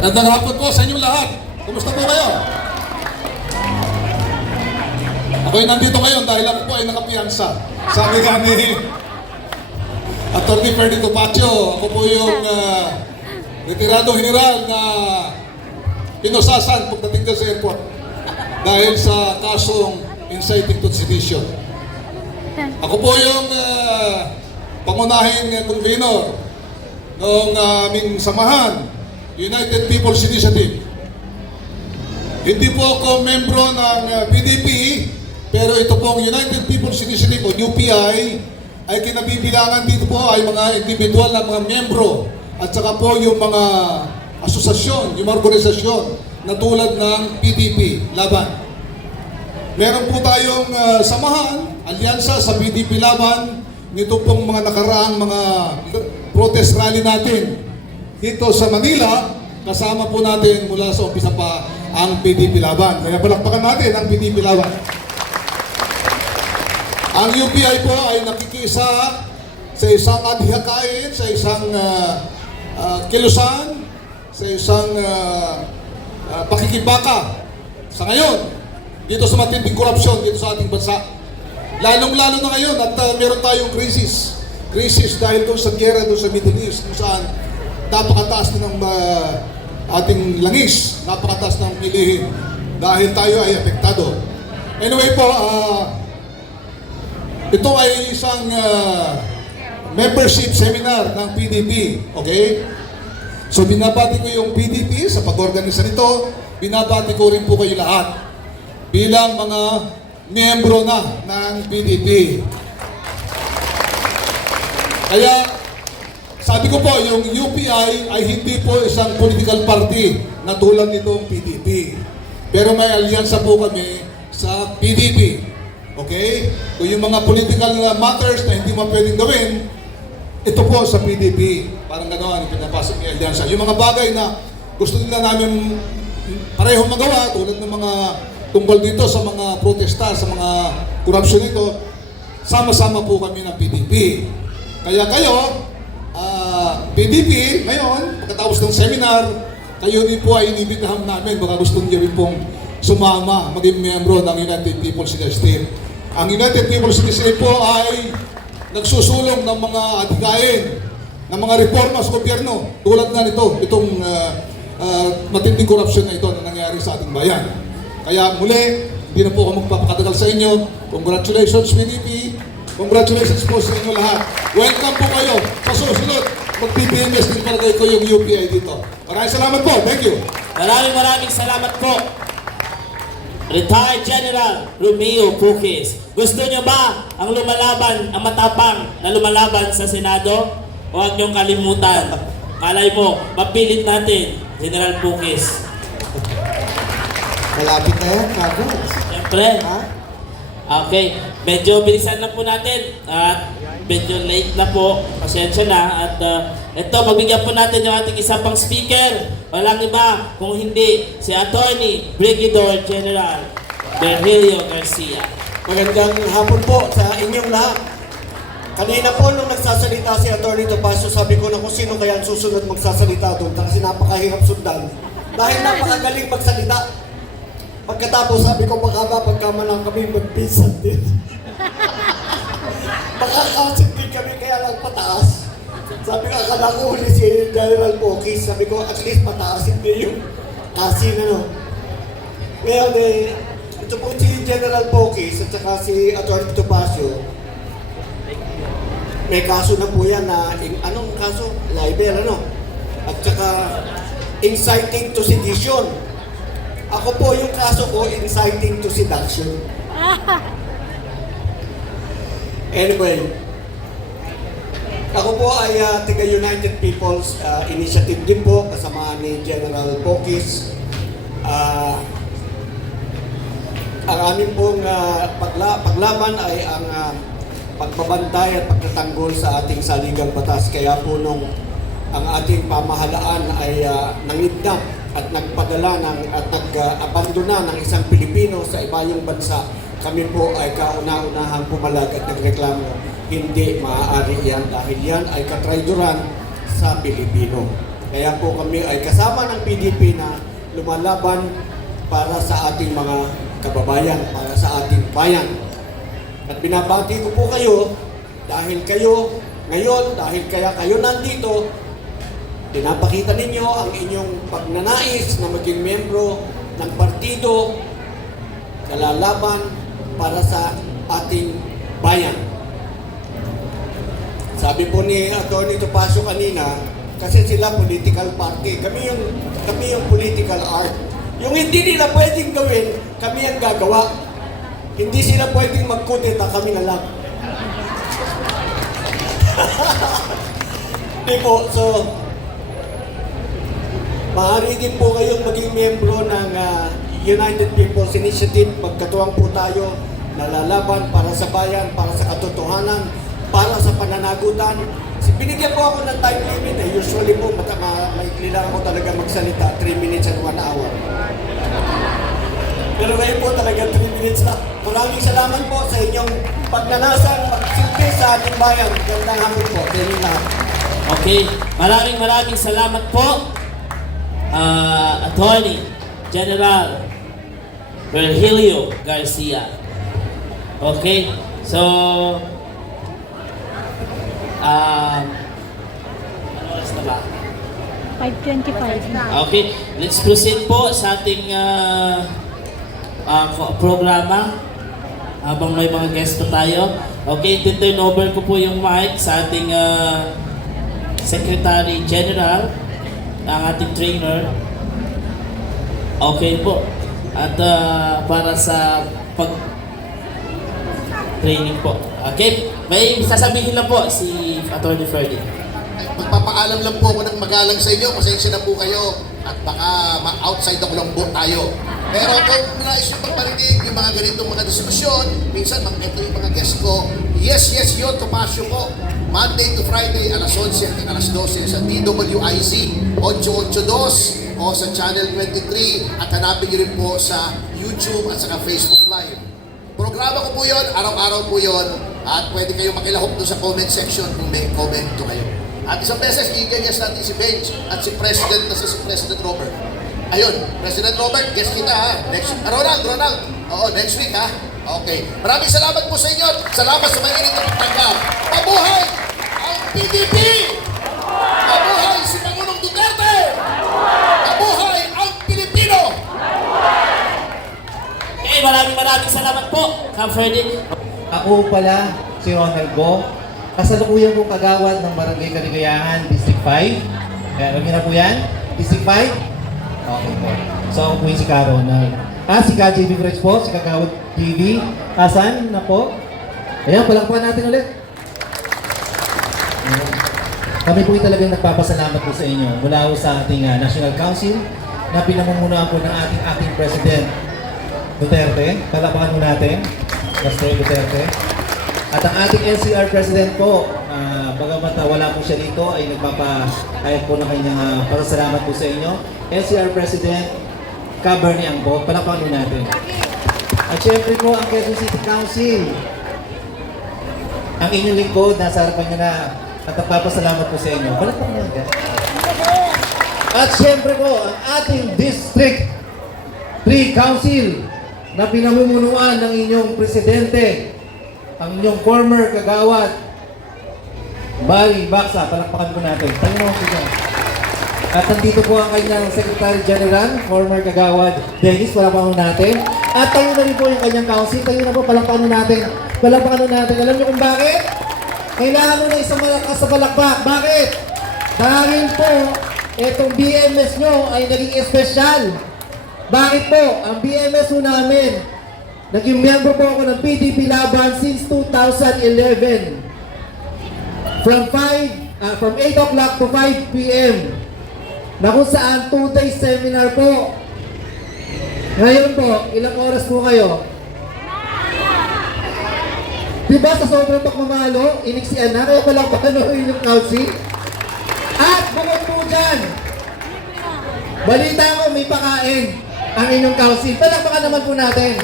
Magandang hapon po sa inyong lahat. Kumusta po kayo? Ako'y nandito ngayon dahil ako po ay nakapiyansa. Sabi nga ni Atty. Ferdy Topacio, ako po yung retirado general na pinusasan pagdating dyan sa airport dahil sa kasong inciting to sedition. Ako po yung pangunahing convener noong aming samahan, United People's Initiative. Hindi po ako membro ng PDP, pero ito pong United People's Initiative o UPI ay kinabibilangan dito po ay mga individual na mga membro at saka po yung mga asosasyon, yung organisasyon na tulad ng PDP, Laban. Meron po tayong samahan, alyansa sa PDP Laban, nito pong mga nakaraang mga protest rally natin dito sa Manila, kasama po natin mula sa umpisa pa ang PDP Laban. Kaya palakpakan natin ang PDP Laban. Ang UPI po ay nakikisa sa isang adhikain, sa isang kilusan, sa isang pakikibaka sa ngayon dito sa matinding korupsyon dito sa ating bansa. Lalong-lalo na ngayon at meron tayong krisis dahil doon sa gera doon sa Middle East kung saan napakataas na ng ating langis, napakataas ng bilihin dahil tayo ay apektado. Anyway po, ito ay isang membership seminar ng PDP, okay? So binabati ko yung PDP sa pag-organisa nito, binabati ko rin po kayo lahat bilang mga miyembro na ng PDP. Kaya sabi ko po, yung UPI ay hindi po isang political party na tulad nitong PDP. Pero may alyansa po kami sa PDP. Okay? Kung yung mga political matters na hindi mo pwedeng gawin, ito po sa PDP. Parang gano'n, pinapasok ni alyansa. Yung mga bagay na gusto nila namin parehong magawa, tulad ng mga tungkol dito sa mga protesta, sa mga korupsyon ito, sama-sama po kami ng PDP. Kaya kayo, PDP, ngayon, pagkatapos ng seminar, kayo rin po ay inibitahan namin, baka gusto niyo rin pong sumama, maging miyembro ng United People's Initiative. Ang United People's Initiative po ay nagsusulong ng mga adhikain, ng mga reforma sa gobyerno, tulad na nito, itong matinding korupsyon na ito na nangyari sa ating bayan. Kaya muli, hindi na po ako magpapakatagal sa inyo. Congratulations, PDP. Congratulations po sa inyo lahat. Welcome po kayo. Sa susunod, mag-PPMS din para ko yung UPI dito. Maraming salamat po. Thank you. Maraming salamat po. Retired General Romeo Pukis. Gusto nyo ba ang lumalaban, ang matapang na lumalaban sa Senado? Huwag niyong kalimutan. Malay mo, mapilit natin, General Pukis. Malapit na yan, Kago. Siyempre. Ha? Okay, medyo bilisan na po natin at medyo late na po, pasensya na at ito, magbigyan po natin yung ating isa pang speaker, walang iba kung hindi si Attorney Brigadier General Virgilio Garcia. Magandang hapon po sa inyong lahat. Kanina po nung nagsasalita si Atty. Topacio, sabi ko na kung sino kaya ang susunod magsasalita doon kasi napakahirap sundan. Dahil napakagaling magsalita. Pagkatapos sabi ko baka ba pagkamalang kami magpinsan din. Makakasin din kami kaya lang pataas. Sabi ko akala ko huli si General Pukis. Sabi ko at least pataasin din yung kasin ano. Ngayon ito po si General Pukis at saka si Atty. Topacio. May kaso na po yan na anong kaso? Libel ano? At saka inciting to sedition. Ako po yung kaso ko, inciting to seduction. Anyway, ako po ay taga United People's Initiative din po, kasama ni General Pukis. Ang aming pong paglaban ay ang pagbabantay at pagtatanggol sa ating saligang batas. Kaya po nung ang ating pamahalaan ay nangidnap at nagpadala at nag-abandona ng isang Pilipino sa ibayong bansa, kami po ay kauna-unahang pumalag at nagreklamo, hindi maaari yan dahil yan ay katraidoran sa Pilipino. Kaya po kami ay kasama ng PDP na lumalaban para sa ating mga kababayan, para sa ating bayan. At binabati ko po kayo dahil kayo ngayon, dahil kaya kayo nandito, pinapakita ninyo ang inyong pagnanais na maging miyembro ng partido na lalaban para sa ating bayan. Sabi po ni Atty. Topacio kanina, kasi sila political party, kami yung political art. Yung hindi nila pwedeng gawin, kami ang gagawa. Hindi sila pwedeng magkudeta, kami na lang. Di po, so, maaari din po kayong maging miyembro ng United People's Initiative. Magkatuwang po tayo na lalaban para sa bayan, para sa katotohanan, para sa pananagutan. Binigyan po ako ng time limit eh. Usually po, maikli lang ako talaga magsalita, 3 minutes and 1 hour. Pero ngayon po talaga 3 minutes na. Maraming salamat po sa inyong pagnanasang magsilbi sa ating bayan. Gandang hapon po. Thank you lahat. Okay, maraming salamat po, Attorney General Virgilio Garcia. Okay, so, ano oras na ba? 5:25 na. Okay, let's proceed po sa ating programa habang may mga guest pa tayo. Okay, turn over ko po yung mic sa ating Secretary General, ang ating trainer. Okay po. At para sa pag-training po. Okay, may sasabihin lang po si Atty. Ferdy. Magpapaalam lang po ako ng magalang sa inyo, pasensya na po kayo at baka outside ako lang po tayo. Pero kung nais nyo pagparinig yung mga ganitong mga diskusyon, minsan ito yung mga guest ko. Yes, yun, Topacio po. Monday to Friday, alas 11 hanggang alas 12 sa DWIZ 882 o sa Channel 23 at hanapin nyo rin po sa YouTube at saka Facebook Live. Programa ko po yun, araw-araw po yun at pwede kayo makilahok doon sa comment section kung may comment to kayo. At isang beses, i-guest natin si Benj at si President na si President Robert. Ayun, President Robert, guest kita ha. Ronald. Oo, next week ha. Okay. Maraming salamat po sa inyo. Salamat sa mainit na pagtanggap. Mabuhay ang PDP! Mabuhay si Pangulong Duterte! Mabuhay ang Pilipino! Okay, maraming salamat po, Kang Ferdy. Ako pala si Ronald Go, kasalukuyan kong kagawad ng Barangay Kaligayahan, District 5. Kaya alam niyo na po yan? District 5? Okay po. So ako po yung si Ka Ronald. Si Ka JB Fritz po, si Kagawad JB. Asan na po? Ayan, palakpakan natin ulit. Kami po talagang nagpapasalamat po sa inyo mula po sa ating National Council na pinamumunuan po ng ating President Duterte. Palakpakan mo natin. Pastor Duterte. At ang ating NCR President po, bagamat wala po siya dito, ay nagpapahayag po ng kanyang pasasalamat po sa inyo. NCR President Ka Bernie Angbo, palakpakan mo natin. At syempre po ang Quezon City Council. Ang inyong lingkod, nasa harapan niyo na at nagpapasalamat po sa inyo. Palakpakan mo natin. At syempre po, ang ating District 3 Council na pinamumunuan ng inyong Presidente, ang inyong former kagawad, Bari Baksa, palakpakan po natin. Panginoon po dyan. At nandito po ang kanyang Secretary General, former kagawad, Dennis, palakpakan po natin. At tayo na rin po yung kanyang council, tayo na po, palakpakan po natin. Palakpakan po natin. Alam niyo kung bakit? Kailangan mo na isang malakas sa palakpak. Bakit? Dahil po, itong BMS nyo ay naging espesyal. Bakit po? Ang BMS po namin, naging member po ako ng PDP Laban since 2011. From 8 o'clock to 5 p.m. na kung saan 2-day seminar po. Ngayon po, ilang oras po kayo? Diba sa sobrang pagmamalo, iniksian na, kaya pala paano yung council? At bukod po dyan, balita ko may pakain ang inyong council. Palakpakan naman po natin.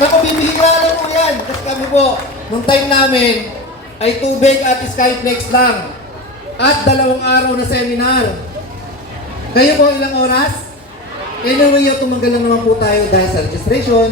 Ako, bibigyan lang po yan. Kasi kami po, nung time namin, ay tubig at skyflex lang. At 2 araw na seminar. Kayo po ilang oras? Anyway, tumanggal lang naman po tayo dahil sa registration.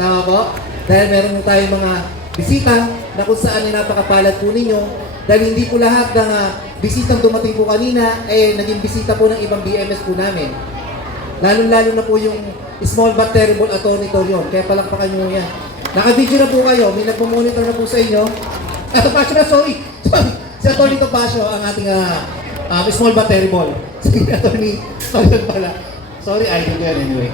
Tama po? Dahil meron po tayong mga bisita na kung saan ay napakapalad po ninyo. Dahil hindi po lahat ng bisitang dumating po kanina naging bisita po ng ibang BMS po namin. Lalo-lalo na po yung small but terrible attorney Torion. Kaya palakpakan nyo yan. Naka-video na po kayo. May nagpo-monitor na po sa inyo. Topacio na, sorry. Si Atty. Topacio ang ating small but terrible. Si Atty. Torion pala. Sorry, idol ko yan anyway.